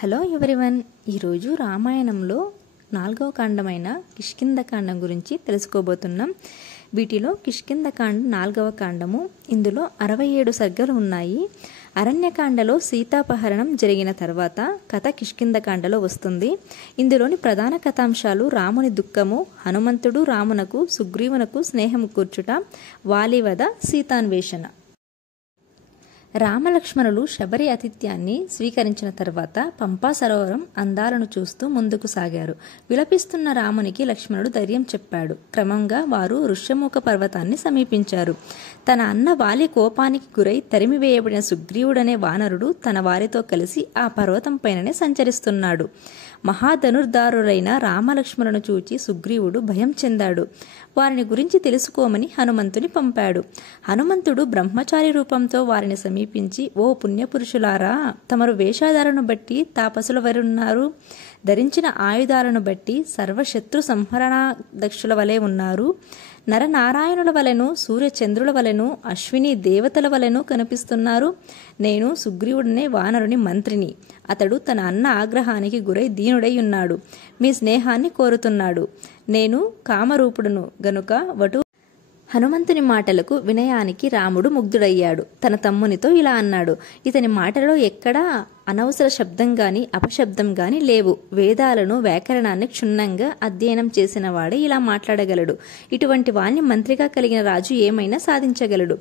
Hello everyone, ఈరోజు రామాయణంలో 4వ కాండమైన కిష్కింధకాండం గురించి తెలుసుకోబోతున్నాం. వీటిలో కిష్కింధకాండం 4వ కాండము. ఇందులో 67 సర్గలు ఉన్నాయి. అరణ్యకాండలో సీతాపహరణం జరిగిన తర్వాత కథ కిష్కింధకాండలో వస్తుంది. ఇందులోని ప్రధాన కథాంశాలు రాముని దుఃఖము, హనుమంతుడు రామునకు సుగ్రీవునకు స్నేహము కూర్చుట, వాలివధ, సీతాన్వేషణ. రామలక్ష్మణులు శబరి ఆతిథ్యాన్ని స్వీకరించిన తర్వాత పంపా సరోవరం అందాలను చూస్తూ ముందుకు సాగారు. విలపిస్తున్న రామునికి లక్ష్మణుడు ధైర్యం చెప్పాడు. క్రమంగా వారు ఋష్యముఖ పర్వతాన్ని సమీపించారు. తన అన్న వాలి కోపానికి గురై తరిమివేయబడిన సుగ్రీవుడనే వానరుడు తన వారితో కలిసి ఆ పర్వతం పైననే సంచరిస్తున్నాడు. మహాధనుర్ధారులైన రామలక్ష్మణులను చూచి సుగ్రీవుడు భయం చెందాడు. వారిని గురించి తెలుసుకోమని హనుమంతుని పంపాడు. హనుమంతుడు బ్రహ్మచారి రూపంతో వారిని సమీపించి, ఓ పుణ్యపురుషులారా, తమరు వేషాధారను బట్టి తాపసుల వరున్నారు, ధరించిన ఆయుధాలను బట్టి సర్వశత్రు సంహరణ దక్షుల వలె ఉన్నారు. నరనారాయణుల వలెను, సూర్యచంద్రుల వలెను, అశ్విని దేవతల వలెను కనిపిస్తున్నారు. నేను సుగ్రీవుడనే వానరుని మంత్రిని. అతడు తన అన్న ఆగ్రహానికి గురై దీనుడై ఉన్నాడు. మీ స్నేహాన్ని కోరుతున్నాడు. నేను కామరూపుడును గనుక వటు. హనుమంతుని మాటలకు వినయానికి రాముడు ముగ్ధుడయ్యాడు. తన తమ్మునితో ఇలా అన్నాడు. ఇతని మాటలలో ఎక్కడా అనవసర శబ్దం గాని అపశబ్దం గాని లేవు. వేదాలను, వ్యాకరణాన్ని క్షుణ్ణంగా అధ్యయనం చేసిన వాడే ఇలా మాట్లాడగలడు. ఇటువంటి వాణ్ణి మంత్రిగా కలిగిన రాజు ఏమైనా సాధించగలడు.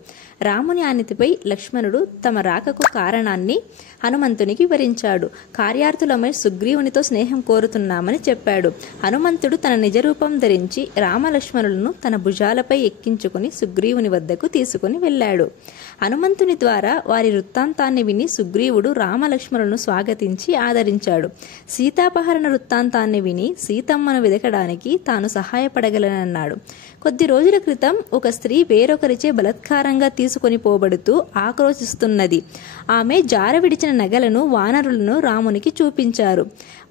రాముని ఆనతిపై లక్ష్మణుడు తమ రాకకు కారణాన్ని హనుమంతునికి వివరించాడు. కార్యార్థులమై సుగ్రీవునితో స్నేహం కోరుతున్నామని చెప్పాడు. హనుమంతుడు తన నిజరూపం ధరించి రామలక్ష్మణులను తన భుజాలపై ఎక్కించుకుని సుగ్రీవుని వద్దకు తీసుకుని వెళ్ళాడు. హనుమంతుని ద్వారా వారి వృత్తాంతాన్ని విని సుగ్రీవుడు రామలక్ష్మణులను స్వాగతించి ఆదరించాడు. సీతాపహరణ వృత్తాంతాన్ని విని సీతమ్మను వెదకడానికి తాను సహాయపడగలనన్నాడు. కొద్ది రోజుల క్రితం ఒక స్త్రీ వేరొకరిచే బలత్కారంగా తీసుకొని పోబడుతూ ఆక్రోశిస్తున్నది. ఆమె జార విడిచిన నగలను, వానరులను రామునికి చూపించారు.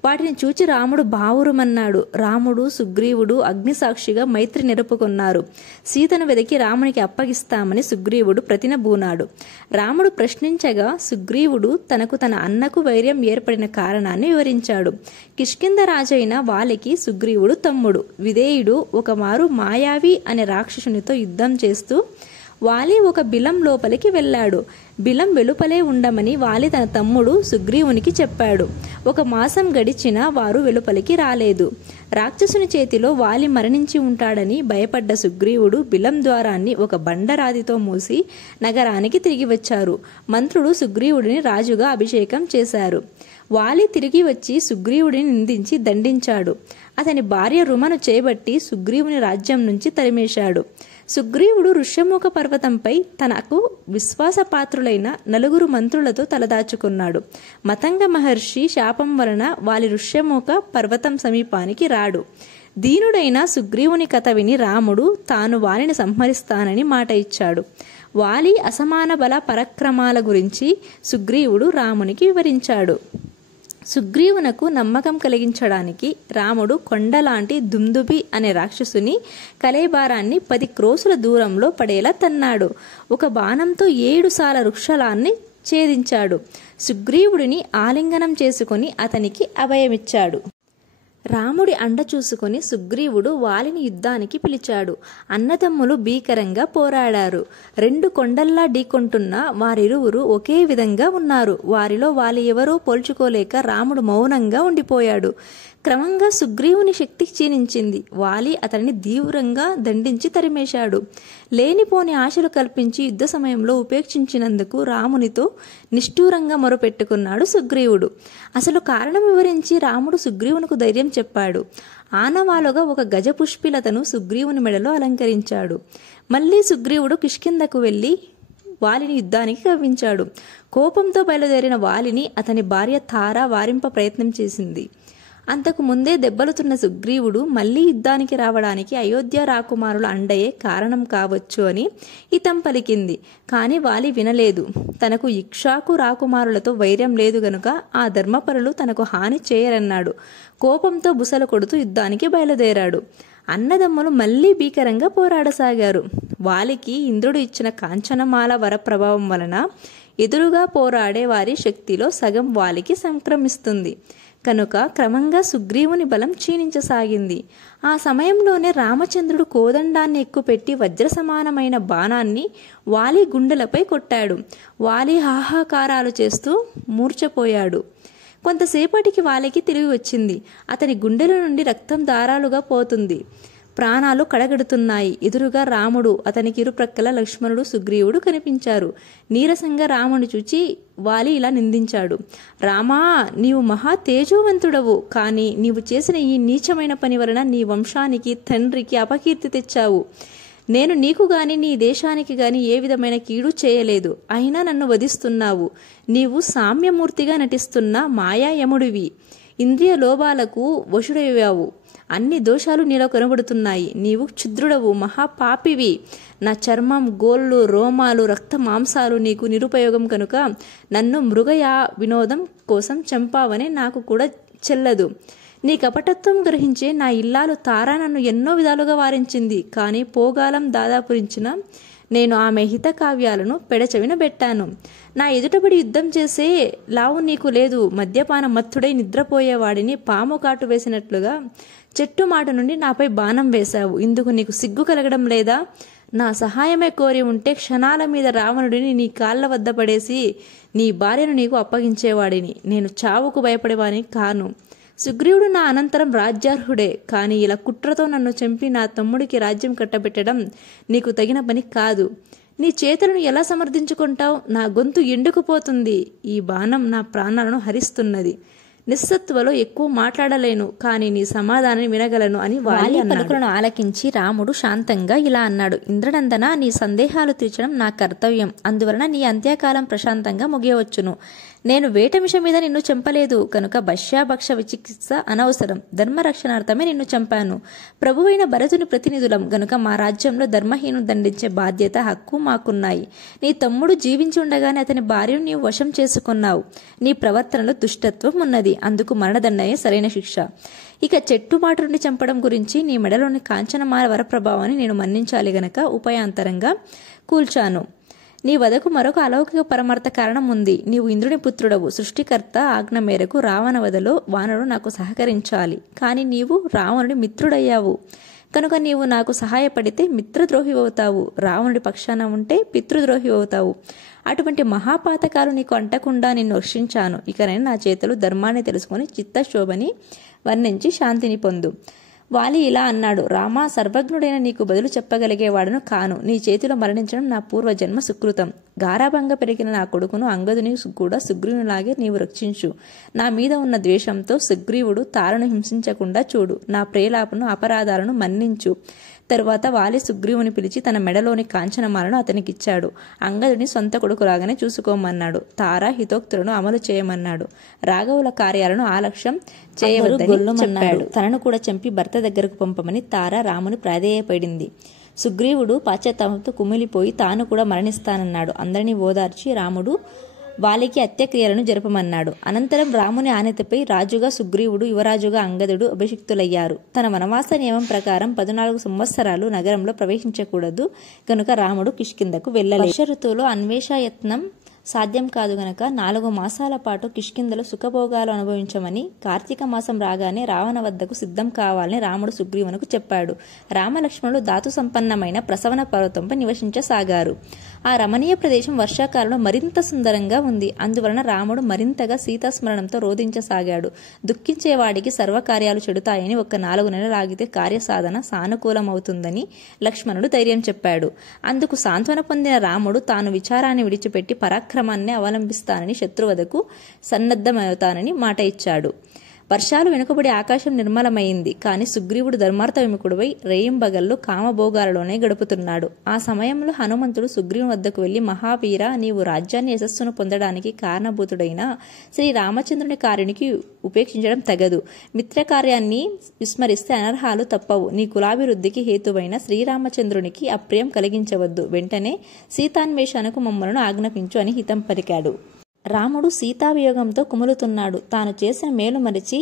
వాటిని చూచి రాముడు బావురుమన్నాడు. రాముడు, సుగ్రీవుడు అగ్నిసాక్షిగా మైత్రి నిలుపుకున్నారు. సీతను వెదకి రామునికి అప్పగిస్తామని సుగ్రీవుడు ప్రతినబూనాడు. రాముడు ప్రశ్నించగా సుగ్రీవుడు తనకు తన అన్నకు వైర్యం ఏర్పడిన కారణాన్ని వివరించాడు. కిష్కింధ రాజైన వాలికి సుగ్రీవుడు తమ్ముడు. విధేయుడు ఒకమారు మాయావి అనే రాక్షసునితో యుద్ధం చేస్తూ వాలి ఒక బిలం లోపలికి వెళ్ళాడు. బిలం వెలుపలే ఉండమని వాలి తన తమ్ముడు సుగ్రీవునికి చెప్పాడు. 1 మాసం గడిచినా వారు వెలుపలికి రాలేదు. రాక్షసుని చేతిలో వాలి మరణించి ఉంటాడని భయపడ్డ సుగ్రీవుడు బిలం ద్వారాన్ని ఒక బండరాతితో మూసి నగరానికి తిరిగి వచ్చారు. మంత్రులు సుగ్రీవుడిని రాజుగా అభిషేకం చేశారు. వాలి తిరిగి వచ్చి సుగ్రీవుడిని నిందించి దండించాడు. అతని భార్య రుమను చేపట్టి సుగ్రీవుని రాజ్యం నుంచి తరిమేశాడు. సుగ్రీవుడు ఋష్యముఖ పర్వతంపై తనకు విశ్వాసపాత్రులైన 4 మంత్రులతో తలదాచుకున్నాడు. మతంగ మహర్షి శాపం వలన వాలి ఋష్యముఖ పర్వతం సమీపానికి రాడు. దీనుడైన సుగ్రీవుని కథ విని రాముడు తాను వాలిని సంహరిస్తానని మాట ఇచ్చాడు. వాలి అసమాన బల పరక్రమాల గురించి సుగ్రీవుడు రామునికి వివరించాడు. సుగ్రీవునకు నమ్మకం కలిగించడానికి రాముడు కొండలాంటి దుందుబి అనే రాక్షసుని కలేబారాన్ని 10 క్రోసుల దూరంలో పడేలా తన్నాడు. ఒక బాణంతో 7 సాల వృక్షాలాన్ని ఛేదించాడు. సుగ్రీవుడిని ఆలింగనం చేసుకుని అతనికి అభయమిచ్చాడు. రాముడి అండ చూసుకుని సుగ్రీవుడు వాలిని యుద్ధానికి పిలిచాడు. అన్నదమ్ములు భీకరంగా పోరాడారు. 2 కొండల్లా ఢీకొంటున్న వారిరువురు ఒకే విధంగా ఉన్నారు. వారిలో వాలి ఎవరో పోల్చుకోలేక రాముడు మౌనంగా ఉండిపోయాడు. క్రమంగా సుగ్రీవుని శక్తి క్షీణించింది. వాలి అతన్ని తీవ్రంగా దండించి తరిమేశాడు. లేనిపోని ఆశలు కల్పించి యుద్ధ సమయంలో ఉపేక్షించినందుకు రామునితో నిష్ఠూరంగా మొరపెట్టుకున్నాడు సుగ్రీవుడు. అసలు కారణం వివరించి రాముడు సుగ్రీవునకు ధైర్యం చెప్పాడు. ఆనవాలుగా ఒక గజపుష్పిలతను సుగ్రీవుని మెడలో అలంకరించాడు. మళ్ళీ సుగ్రీవుడు కిష్కింధకు వెళ్లి వాలిని యుద్ధానికి కవ్వించాడు. కోపంతో బయలుదేరిన వాలిని అతని భార్య తార వారింప ప్రయత్నం చేసింది. అంతకు ముందే దెబ్బలుతున్న సుగ్రీవుడు మళ్లీ యుద్ధానికి రావడానికి అయోధ్య రాకుమారుల అండయే కారణం కావచ్చు అని హితం పలికింది. కాని వాలి వినలేదు. తనకు ఇక్ష్వాకు రాకుమారులతో వైర్యం లేదు గనుక ఆ ధర్మపరులు తనకు హాని చేయరన్నాడు. కోపంతో బుసలు కొడుతూ యుద్ధానికి బయలుదేరాడు. అన్నదమ్ములు మళ్లీ భీకరంగా పోరాడసాగారు. వాలికి ఇంద్రుడు ఇచ్చిన కాంచనమాల వర ప్రభావం వలన ఎదురుగా పోరాడే వారి శక్తిలో సగం వాలికి సంక్రమిస్తుంది. కనుక క్రమంగా సుగ్రీవుని బలం క్షీణించసాగింది. ఆ సమయంలోనే రామచంద్రుడు కోదండాన్ని ఎక్కుపెట్టి వజ్ర సమానమైన బాణాన్ని వాలి గుండెలపై కొట్టాడు. వాలి హాహాకారాలు చేస్తూ మూర్ఛపోయాడు. కొంతసేపటికి వాలికి తెలివి వచ్చింది. అతని గుండెల నుండి రక్తం దారాలుగా పోతుంది. ప్రాణాలు కడగడుతున్నాయి. ఎదురుగా రాముడు, అతనికి ఇరుప్రక్కల లక్ష్మణుడు, సుగ్రీవుడు కనిపించారు. నీరసంగా రాముని చూచి వాలి ఇలా నిందించాడు. రామా, నీవు మహా తేజోవంతుడవు. కానీ నీవు చేసిన ఈ నీచమైన పని వలన నీ వంశానికి, తండ్రికి అపకీర్తి తెచ్చావు. నేను నీకు గాని నీ దేశానికి గాని ఏ విధమైన కీడు చేయలేదు. అయినా నన్ను వధిస్తున్నావు. నీవు సామ్యమూర్తిగా నటిస్తున్న మాయాయముడివి. ఇంద్రియ లోభాలకు వశుడయ్యావు. అన్ని దోషాలు నీలో కనబడుతున్నాయి. నీవు క్షుద్రుడవు, మహాపాపివి. నా చర్మం, గోళ్ళు, రోమాలు, రక్త మాంసాలు నీకు నిరుపయోగం కనుక నన్ను మృగయా వినోదం కోసం చంపావని నాకు కూడా చెల్లదు. నీ కపటత్వం గ్రహించే నా ఇల్లాలు తారా నన్ను ఎన్నో విధాలుగా వారించింది. కానీ పోగాలం దాదాపురించిన నేను ఆమె హిత కావ్యాలను పెడచెవిన పెట్టాను. నా ఎదుటబడి యుద్ధం చేసే లావు నీకు లేదు. మద్యపాన మత్తుడై నిద్రపోయేవాడిని పాము కాటు వేసినట్లుగా చెట్టు మాట నుండి నాపై బాణం వేశావు. ఇందుకు నీకు సిగ్గు కలగడం లేదా? నా సహాయమే కోరి ఉంటే క్షణాల మీద రావణుడిని నీ కాళ్ల వద్ద పడేసి నీ భార్యను నీకు అప్పగించేవాడిని. నేను చావుకు భయపడేవాడిని కాను. సుగ్రీవుడు నా అనంతరం రాజ్యార్హుడే. కానీ ఇలా కుట్రతో నన్ను చంపి నా తమ్ముడికి రాజ్యం కట్టబెట్టడం నీకు తగిన పని కాదు. నీ చేతులను ఎలా సమర్థించుకుంటావు? నా గొంతు ఎండుకుపోతుంది. ఈ బాణం నా ప్రాణాలను హరిస్తున్నది. నిస్సత్వలో ఎక్కువ మాట్లాడలేను, కానీ నీ సమాధానాన్ని వినగలను అని వాలి పలుకులను ఆలకించి రాముడు శాంతంగా ఇలా అన్నాడు. ఇంద్రనందన, నీ సందేహాలు తీర్చడం నా కర్తవ్యం. అందువలన నీ అంత్యకాలం ప్రశాంతంగా ముగియవచ్చును. నేను వేటమిష మీద నిన్ను చంపలేదు కనుక భక్ష్యాభక్ష విచికిత్స అనవసరం. ధర్మరక్షణార్థమే నిన్ను చంపాను. ప్రభువైన భరతుని ప్రతినిధులం గనుక మా రాజ్యంలో ధర్మహీను దండించే బాధ్యత, హక్కు మాకున్నాయి. నీ తమ్ముడు జీవించి ఉండగానే అతని భార్యను నీవు వశం చేసుకున్నావు. నీ ప్రవర్తనలో దుష్టత్వం ఉన్నది. అందుకు మరణదండనే సరైన శిక్ష. ఇక చెట్టు మాట నుండి చంపడం గురించి నీ మెడలోని కాంచనమాల వరప్రభావాన్ని నేను మన్నించాలి గనక ఉపాయాంతరంగా కూల్చాను. నీ వదకు మరొక అలౌకిక పరమార్థ కారణం ఉంది. నీవు ఇంద్రుని పుత్రుడవు. సృష్టికర్త ఆజ్ఞ మేరకు రావణ వధలో వానరుడు నాకు సహకరించాలి. కానీ నీవు రావణుడి మిత్రుడయ్యావు కనుక నీవు నాకు సహాయపడితే మిత్రద్రోహి అవుతావు. రావణుడి పక్షాన ఉంటే పితృద్రోహి అవుతావు. అటువంటి మహాపాతకాలు నీకు అంటకుండా నిన్ను రక్షించాను. ఇకనైనా నా చేతులు ధర్మాన్ని తెలుసుకుని చిత్తశోభని వర్ణించి శాంతిని పొందు. వాలి ఇలా అన్నాడు. రామా, సర్వజ్ఞుడైన నీకు బదులు చెప్పగలిగేవాడును కాను. నీ చేతిలో మరణించడం నా పూర్వజన్మ సుకృతం. గారాభంగా పెరిగిన నా కొడుకును అంగదుని కూడా సుగ్రీవునిలాగే నీవు రక్షించు. నా మీద ఉన్న ద్వేషంతో సుగ్రీవుడు తారను హింసించకుండా చూడు. నా ప్రేలాపను, అపరాధాలను మన్నించు. తరువాత వాలి సుగ్రీవుని పిలిచి తన మెడలోని కాంచనమాలను అతనికిచ్చాడు. అంగదుని సొంత కొడుకులాగానే చూసుకోమన్నాడు. తార హితోక్తులను అమలు చేయమన్నాడు. రాఘవుల కార్యాలను ఆలక్ష్యం చేయవద్దని చెప్పాడు. తనను కూడా చంపి భర్త దగ్గరకు పంపమని తార రాముని ప్రాధేయపడింది. సుగ్రీవుడు పాశ్చాత్తాపంతో కుమిలిపోయి తాను కూడా మరణిస్తానన్నాడు. అందరినీ ఓదార్చి రాముడు వాలికి హత్యక్రియలను జరపమన్నాడు. అనంతరం రాముని ఆనతిపై రాజుగా సుగ్రీవుడు, యువరాజుగా అంగదుడు అభిషిక్తులయ్యారు. తన వనవాస నియమం ప్రకారం 14 సంవత్సరాలు నగరంలో ప్రవేశించకూడదు గనుక రాముడు కిష్కిందకు వెళ్ళలేదు. వర్ష ఋతువులో అన్వేషాయత్నం సాధ్యం కాదు గనక 4 మాసాల పాటు కిష్కిందలో సుఖభోగాలు అనుభవించమని, కార్తీక మాసం రాగానే రావణ వద్దకు సిద్ధం కావాలని రాముడు సుగ్రీవునకు చెప్పాడు. రామలక్ష్మణులు ధాతు సంపన్నమైన ప్రసవన పర్వతంపై నివసించసాగారు. ఆ రమణీయ ప్రదేశం వర్షాకాలంలో మరింత సుందరంగా ఉంది. అందువలన రాముడు మరింతగా సీతాస్మరణంతో రోధించసాగాడు. దుఃఖించేవాడికి సర్వకార్యాలు చెడుతాయని 4 నెలలు ఆగితే కార్యసాధన సానుకూలమవుతుందని లక్ష్మణుడు ధైర్యం చెప్పాడు. అందుకు సాంత్వన పొందిన రాముడు తాను విచారాన్ని విడిచిపెట్టి పరాక్రమాన్ని అవలంబిస్తానని, శత్రువధకు సన్నద్ధమవుతానని మాట ఇచ్చాడు. వర్షాలు వెనుకబడి ఆకాశం నిర్మలమైంది. కాని సుగ్రీవుడు ధర్మార్థ విముఖుడువై రేయింబగళ్ళు కామభోగాలలోనే గడుపుతున్నాడు. ఆ సమయంలో హనుమంతుడు సుగ్రీవుని వద్దకు వెళ్లి, మహావీర, నీవు రాజ్యాన్ని యశస్సును పొందడానికి కారణభూతుడైన శ్రీ రామచంద్రుని కార్యానికి ఉపేక్షించడం తగదు. మిత్రకార్యాన్ని విస్మరిస్తే అనర్హాలు తప్పవు. నీ కులాభివృద్ధికి హేతువైన శ్రీరామచంద్రునికి అప్రియం కలిగించవద్దు. వెంటనే సీతాన్వేషణకు మమ్మలను ఆజ్ఞాపించు అని హితం పలికాడు. రాముడు సీతావియోగంతో కుములుతున్నాడు. తాను చేసిన మేలు మరిచి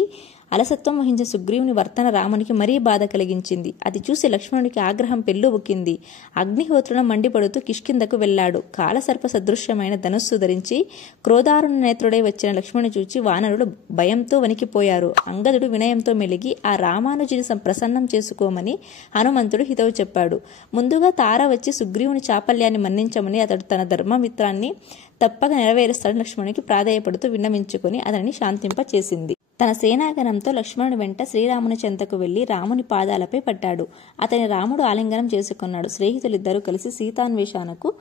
అలసత్వం వహించిన సుగ్రీవుని వర్తన రామునికి మరీ బాధ కలిగించింది. అది చూసి లక్ష్మణుడికి ఆగ్రహం పెల్లుబుక్కింది. అగ్నిహోత్రున మండిపడుతూ కిష్కిందకు వెళ్లాడు. కాలసర్ప సదృశ్యమైన ధనుస్సు ధరించి క్రోధారుణ నేత్రుడై వచ్చిన లక్ష్మణుని చూచి వానరులు భయంతో వణికిపోయారు. అంగదుడు వినయంతో మెలిగి ఆ రామానుజుని ప్రసన్నం చేసుకోమని హనుమంతుడు హితవు చెప్పాడు. ముందుగా తార వచ్చి సుగ్రీవుని చాపల్యాన్ని మన్నించమని అతడు తన ధర్మమిత్రాన్ని తప్పక నెరవేరుస్తాడని లక్ష్మణునికి ప్రాధేయపడుతూ విన్నవించుకుని అతనిని శాంతింపచేసింది. తన సేనాగణంతో లక్ష్మణుడి వెంట శ్రీరాముని చెంతకు వెళ్లి రాముని పాదాలపై పడ్డాడు. అతని రాముడు ఆలింగనం చేసుకున్నాడు. స్నేహితులిద్దరూ కలిసి సీతాన్వేషణకు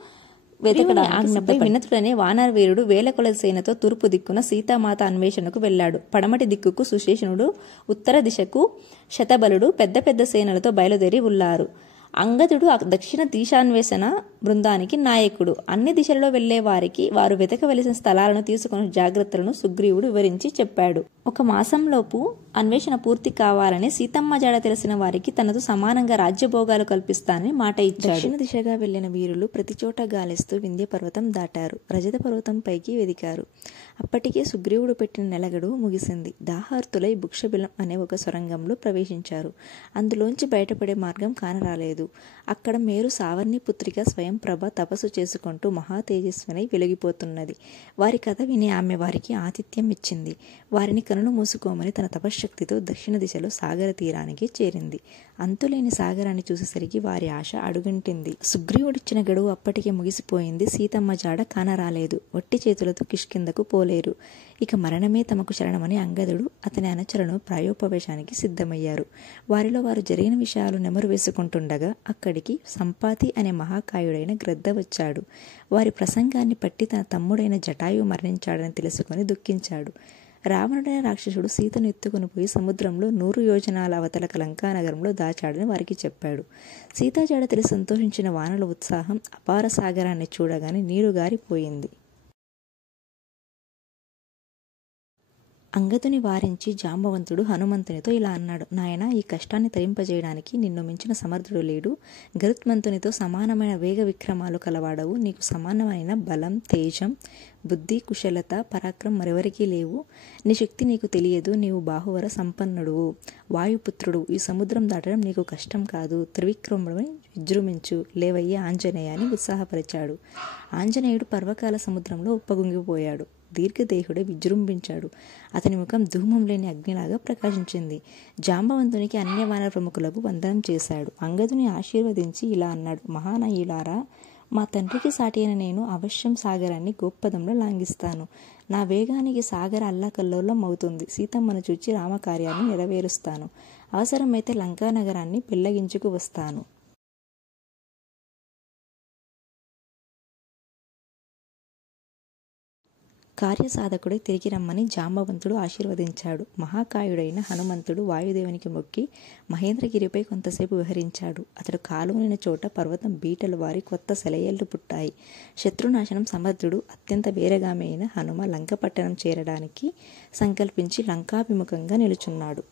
వెతకడ ఆజ్ఞపై వినతుడనే వానర వీరుడు వేల కొలది సేనతో తూర్పు దిక్కున సీతామాత అన్వేషణకు వెళ్లాడు. పడమటి దిక్కుకు సుశేషనుడు, ఉత్తర దిశకు శతబలుడు పెద్ద పెద్ద సేనలతో బయలుదేరి ఉన్నారు. అంగదుడు దక్షిణ దిశాన్వేషణ బృందానికి నాయకుడు. అన్ని దిశలలో వెళ్లే వారికి వారు వెతకవలసిన స్థలాలను తీసుకున్న జాగ్రత్తలను సుగ్రీవుడు వివరించి చెప్పాడు. ఒక మాసంలోపు అన్వేషణ పూర్తి కావాలని సీతమ్మ జాడ తెలిసిన వారికి తనతో సమానంగా రాజ్యభోగాలు కల్పిస్తానని మాట ఇచ్చాడు. దక్షిణ దిశగా వెళ్లిన వీరులు ప్రతిచోట గాలిస్తూ వింధ్య పర్వతం దాటారు. రజత పర్వతం పైకి వెదికారు. అప్పటికే సుగ్రీవుడు పెట్టిన నెలగడువు ముగిసింది. దాహార్తులై బుక్షబిలం అనే ఒక సొరంగంలో ప్రవేశించారు. అందులోంచి బయటపడే మార్గం కానరాలేదు. అక్కడ మేరు సావర్ణి పుత్రిక స్వయం ప్రభ తపస్సు చేసుకుంటూ మహా తేజస్వినై వెలిగిపోతున్నది. వారి కథ విని ఆమె వారికి ఆతిథ్యం ఇచ్చింది. వారిని కనులు మూసుకోమని తన తపశ్శక్తితో దక్షిణ దిశలో సాగర తీరానికి చేరింది. అంతులేని సాగరాన్ని చూసేసరికి వారి ఆశ అడుగంటింది. సుగ్రీవుడిచ్చిన గడువు అప్పటికే ముగిసిపోయింది. సీతమ్మ జాడ కానరాలేదు. వట్టి చేతులతో కిష్కిందకు పోలేరు. ఇక మరణమే తమకు శరణమని అంగదుడు అతని అనుచరులను ప్రాయోపవేశానికి సిద్ధమయ్యారు. వారిలో వారు జరిగిన విషయాలు నెమరు వేసుకుంటుండగా అక్కడికి సంపాతి అనే మహాకాయుడైన గ్రద్ద వచ్చాడు. వారి ప్రసంగాన్ని పట్టి తన తమ్ముడైన జటాయువు మరణించాడని తెలుసుకుని దుఃఖించాడు. రావణుడైన రాక్షసుడు సీతను ఎత్తుకుని పోయి సముద్రంలో 100 యోజనాల అవతల లంకానగరంలో దాచాడని వారికి చెప్పాడు. సీతాజాడ తెలిసి సంతోషించిన వానల ఉత్సాహం అపార సాగరాన్ని చూడగానే నీరు గారిపోయింది. అంగదుని వారించి జాంబవంతుడు హనుమంతునితో ఇలా అన్నాడు. నాయన, ఈ కష్టాన్ని తరింపజేయడానికి నిన్ను మించిన సమర్థుడు లేడు. గరుత్మంతునితో సమానమైన వేగ విక్రమాలు కలవాడవు. నీకు సమానమైన బలం, తేజం, బుద్ధి, కుశలత, పరాక్రమం మరెవరికీ లేవు. నీ శక్తి నీకు తెలియదు. నీవు బాహువర సంపన్నుడువు, వాయుపుత్రుడు. ఈ సముద్రం దాటడం నీకు కష్టం కాదు. త్రివిక్రముడని విజృంభించు. లేవయ్య ఆంజనేయ అని ఉత్సాహపరిచాడు. ఆంజనేయుడు పర్వకాల సముద్రంలో ఉప్పగుంగిపోయాడు. దీర్ఘదేహుడే విజృంభించాడు. అతని ముఖం ధూమం లేని అగ్నిలాగా ప్రకాశించింది. జాంబవంతునికి అన్య వానర ప్రముఖులకు వందనం చేశాడు. అంగదుని ఆశీర్వదించి ఇలా అన్నాడు. మహానయులారా, మా తండ్రికి సాటి అయిన నేను అవశ్యం సాగరాన్ని గోప్పదంలో లాంఘిస్తాను. నా వేగానికి సాగర అల్లకల్లోలం అవుతుంది. సీతమ్మను చూచి రామకార్యాన్ని నెరవేరుస్తాను. అవసరమైతే లంకానగరాన్ని పెళ్లగించుకు వస్తాను. కార్యసాధకుడై తిరిగి రమ్మని జాంబవంతుడు ఆశీర్వదించాడు. మహాకాయుడైన హనుమంతుడు వాయుదేవునికి మొక్కి మహేంద్రగిరిపై కొంతసేపు విహరించాడు. అతడు కాలువనిన చోట పర్వతం బీటలు వారి కొత్త సెలయేళ్లు పుట్టాయి. శత్రునాశనం సమర్థుడు, అత్యంత వీరగామి అయిన హనుమ లంక పట్టణం చేరడానికి సంకల్పించి లంకాభిముఖంగా నిలుచున్నాడు.